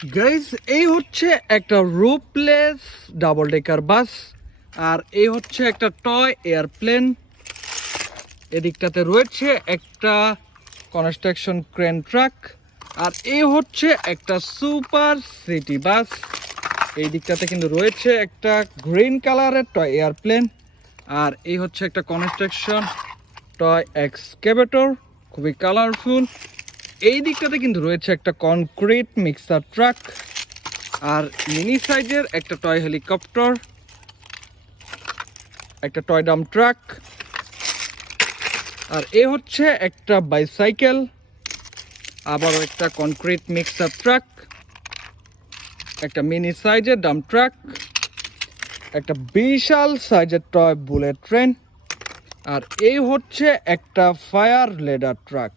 Guys, এই হচ্ছে একটা রুপলেস ডাবল ডেকার বাস, আর এই হচ্ছে একটা টয় এয়ারপ্লেন। এদিকটাতে রয়েছে একটা কনস্ট্রাকশন ক্রেন ট্রাক, আর এই হচ্ছে একটা সুপার সিটি বাস। এই দিকটাতে কিন্তু রয়েছে একটা গ্রিন কালারের টয় এয়ারপ্লেন, আর এই হচ্ছে একটা কনস্ট্রাকশন টয় এক্সকেভেটর, খুবই কালারফুল। এই দিকটাতে কিন্তু রয়েছে একটা কনক্রিট মিক্সার ট্রাক, আর মিনি সাইজের একটা টয় হেলিকপ্টার, একটা টয় ডাম্প ট্রাক, আর এ হচ্ছে একটা বাইসাইকেল, আবার একটা কনক্রিট মিক্সার ট্রাক, একটা মিনি সাইজের ডাম্প ট্রাক, একটা বিশাল সাইজের টয় বুলেট ট্রেন, আর এই হচ্ছে একটা ফায়ার লেডার ট্রাক।